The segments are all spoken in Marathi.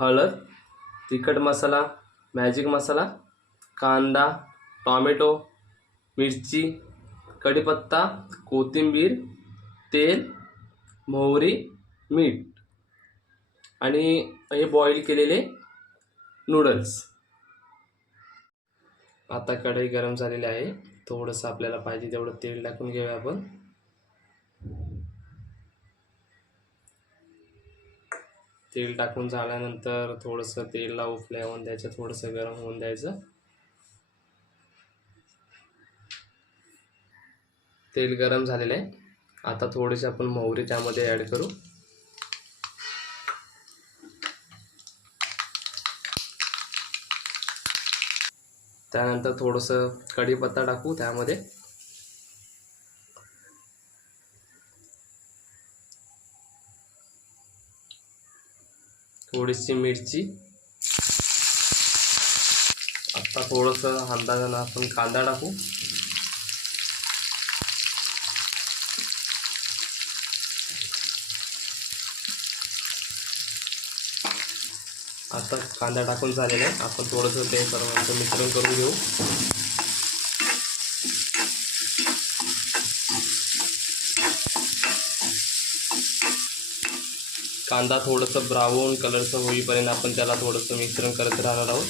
हळद, तिखट मसाला, मॅजिक मसाला, कांदा, टॉमॅटो, मिरची, कढीपत्ता, कोथिंबीर, तेल, मोहरी, मीठ आणि हे बॉईल केलेले नूडल्स. आता कढई गरम झालेली आहे. थोडंसं आपल्याला पाहिजे तेवढं तेल टाकून घेऊया आपण. तेल टाकून झाल्यानंतर थोडंसं तेलला उफल्या होऊन द्यायचं, थोडंसं गरम होऊन द्यायचं. तेल गरम झालेलं आहे. आता थोडीशी आपण मोहरी त्यामध्ये ॲड करू. त्यानंतर थोडंसं कढीपत्ता टाकू त्यामध्ये. थोडीशी मिरची. आता थोडंसं अंदाजानं आपण कांदा टाकू. आता कांदा टाकून झालेला आहे. आपण थोडंसं ते सर्वांचं मिश्रण करून घेऊ. कांदा थोडंसं ब्राऊन कलरचं होईपर्यंत आपण त्याला थोडंसं मिश्रण करत राहणार आहोत.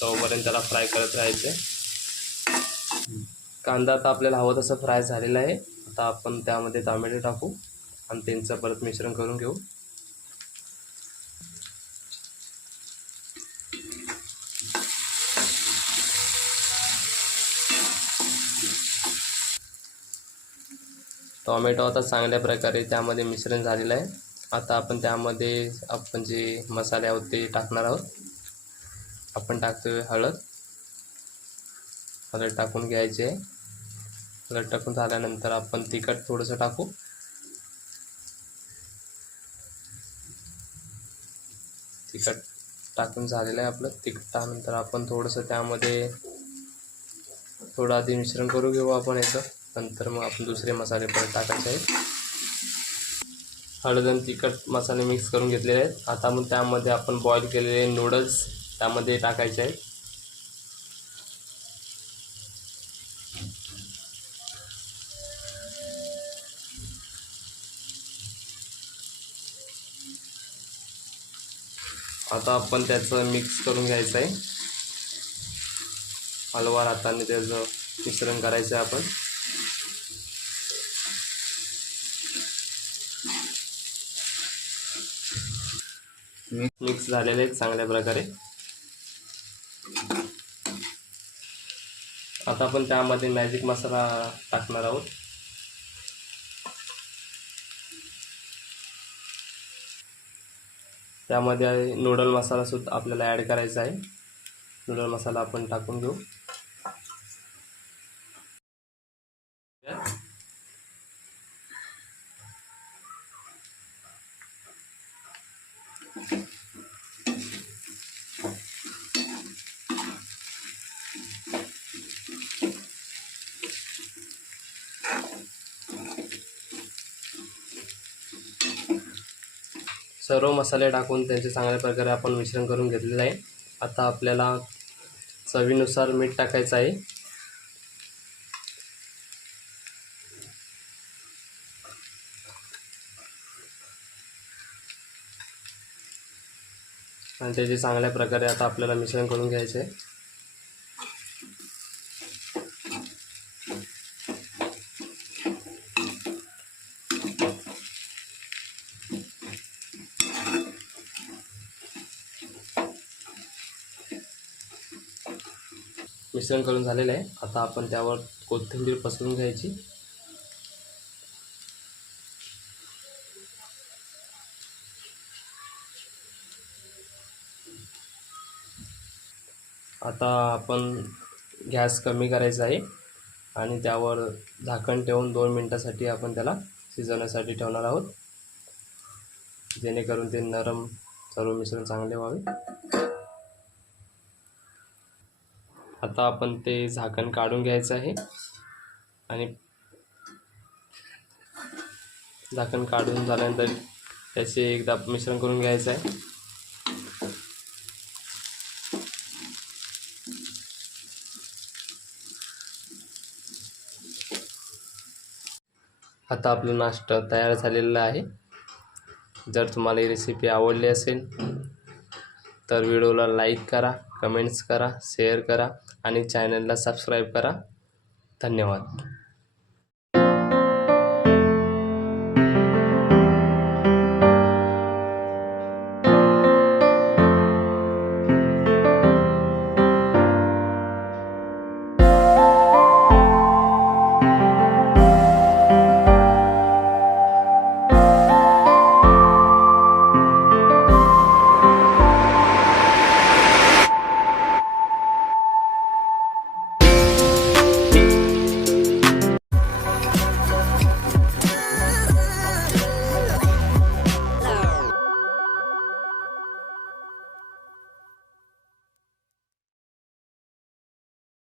तोपर्यंत त्याला फ्राय करत राहायचं आहे. कांदा आता आपल्याला हवं तसं फ्राय झालेला आहे. आता आपण त्यामध्ये टोमॅटो टाकू आणि त्यांचं परत मिश्रण करून घेऊ. टोमॅटो आता चांगल्या प्रकारे त्यामध्ये मिश्रण झालेलं आहे. आता आपण त्यामध्ये आपण जे मसाले आहोत ते टाकणार आहोत. आपण टाकतोय हळद. हळद टाकून घ्यायचे. हळद टाकून झाल्यानंतर आपण तिखट थोडंसं टाकू. तिखट टाकून झालेलं आहे आपलं. तिखटानंतर आपण थोडंसं त्यामध्ये थोडं आधी मिश्रण करून घेऊ आपण याचं. नंतर मग आपण दुसरे मसाले परत टाकायचे आहेत. हळद आणि तिखट मसाले मिक्स करून घेतलेले आहेत. आता मग त्यामध्ये आपण बॉईल केलेले नूडल्स त्यामध्ये टाकायचे आहेत. आता आपण त्याचं मिक्स करून घ्यायचं आहे. हलवा हाताने त्याचं मिश्रण करायचं आहे आपण. मिक्स झालेले आहेत चांगल्या प्रकारे. आता आपण त्यामध्ये मॅजिक मसाला टाकणार आहोत. त्यामध्ये नूडल मसाला सुद्धा आपल्याला ॲड करायचा आहे. नूडल मसाला आपण टाकून घेऊ. सर्व मसाले टाकून त्यांचे चांगल्या प्रकारे आपण मिश्रण करून घेतलेलं आहे. आता आपल्याला चवीनुसार मीठ टाकायचं आहे. आणि त्याचे चांगल्या प्रकारे आता आपल्याला मिश्रण करून घ्यायचे आहे. मिश्रण करून झालेलं आहे. आता आपण त्यावर कोथिंबीर पसरून घ्यायची. आता आपण गॅस कमी करायचा आहे आणि त्यावर झाकण ठेवून 2 मिनिटासाठी आपण त्याला शिजवण्यासाठी ठेवणार आहोत, जेणेकरून ते नरम सर्व मिश्रण चांगले व्हावे. आता आपण ते झाकण काढून घ्यायचं आहे आणि झाकण काढून झाल्यानंतर त्याचे एकदा मिश्रण करून घ्यायचं आहे. आता आपला नाश्ता तयार झालेला आहे. जर तुम्हाला ही रेसिपी आवडली असेल तर व्हिडिओला लाईक करा, कमेंट्स करा, शेअर करा आणि चॅनलला सबस्क्राईब करा. धन्यवाद.